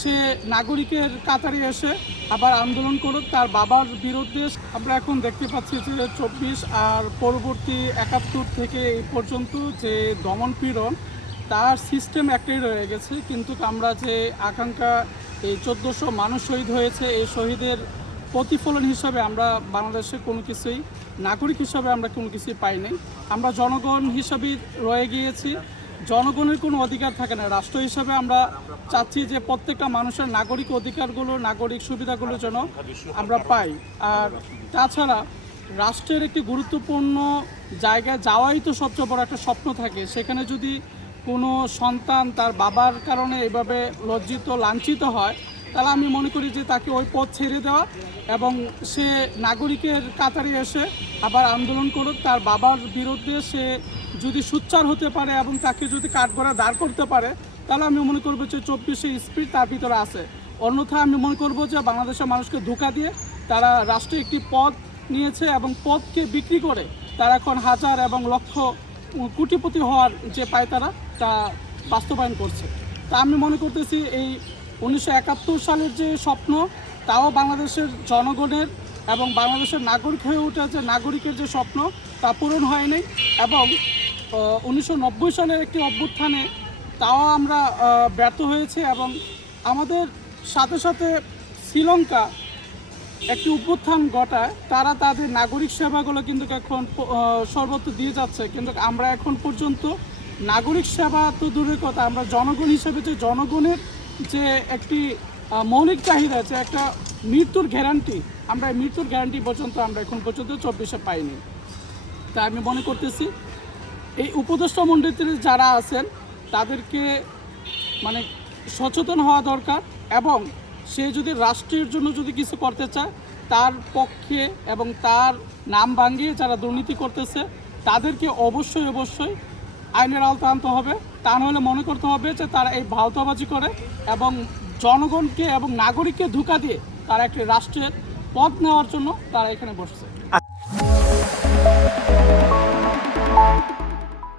সে নাগরিকের কাতারে এসে আবার আন্দোলন করুক তার বাবার বিরুদ্ধে। আমরা এখন দেখতে পাচ্ছি যে 24 আর পরবর্তী 71 থেকে এই পর্যন্ত যে দমনপীড়ন তার সিস্টেম একটাই রয়ে গেছে। কিন্তু আমরা যে আকাঙ্ক্ষা এই 1400 মানুষ শহীদ হয়েছে, এই শহীদের প্রতিফলন হিসাবে আমরা বাংলাদেশে কোনো কিছুই নাগরিক হিসাবে আমরা কোনো কিছুই পাই নাই। আমরা জনগণ হিসাবেই রয়ে গিয়েছি। জনগণের কোনো অধিকার থাকে না। রাষ্ট্র হিসাবে আমরা চাচ্ছি যে প্রত্যেকটা মানুষের নাগরিক অধিকারগুলো, নাগরিক সুবিধাগুলো যেন আমরা পাই। আর তাছাড়া রাষ্ট্রের একটি গুরুত্বপূর্ণ জায়গায় যাওয়াই তো সবচেয়ে বড় একটা স্বপ্ন থাকে। সেখানে যদি কোনো সন্তান তার বাবার কারণে এভাবে লজ্জিত, লাঞ্ছিত হয়, তাহলে আমি মনে করি যে তাকে ওই পথ ছেড়ে দেওয়া এবং সে নাগরিকের কাতারে এসে আবার আন্দোলন করুক তার বাবার বিরুদ্ধে। সে যদি সোচ্চার হতে পারে এবং তাকে যদি কাঠগড়া দাঁড় করতে পারে, তাহলে আমি মনে করবো যে 24 স্পিড তার ভিতরে আছে। অন্যথায় আমি মনে করবো যে বাংলাদেশের মানুষকে ধোঁকা দিয়ে তারা রাষ্ট্রে একটি পদ নিয়েছে এবং পদকে বিক্রি করে তারা এখন হাজার এবং লক্ষ কোটিপতি হওয়ার যে পায় তারা তা বাস্তবায়ন করছে। তা আমি মনে করতেছি এই 1971 সালের যে স্বপ্ন, তাও বাংলাদেশের জনগণের এবং বাংলাদেশের নাগরিক হয়ে ওঠা যে নাগরিকের যে স্বপ্ন তা পূরণ হয়নি। এবং 1990 সালের একটি অভ্যুত্থানে তাও আমরা ব্যর্থ হয়েছি। এবং আমাদের সাথে সাথে শ্রীলঙ্কা একটি অভ্যুত্থান ঘটায়, তারা তাদের নাগরিক সেবাগুলো কিন্তু এখন সর্বত্র দিয়ে যাচ্ছে। কিন্তু আমরা এখন পর্যন্ত নাগরিক সেবা তো দূরের কথা, আমরা জনগণ হিসেবে যে জনগণের যে একটি মৌলিক চাহিদা, যে একটা মৃত্যুর গ্যারান্টি, আমরা মৃত্যুর গ্যারান্টি পর্যন্ত আমরা এখন পর্যন্ত 24-এ পাইনি। তাই আমি মনে করতেছি এই উপদেষ্টা মণ্ডলীতে যারা আছেন তাদেরকে মানে সচেতন হওয়া দরকার। এবং সে যদি রাষ্ট্রের জন্য যদি কিছু করতে চায়, তার পক্ষে এবং তার নাম ভাঙিয়ে যারা দুর্নীতি করতেছে তাদেরকে অবশ্যই অবশ্যই আইনের আওতা আনতে হবে। তা নাহলে মনে করতে হবে যে তারা এই ভাওতাবাজি করে এবং জনগণকে এবং নাগরিককে ধোঁকা দিয়ে তারা একটি রাষ্ট্রের পদ নেওয়ার জন্য তারা এখানে বসছে।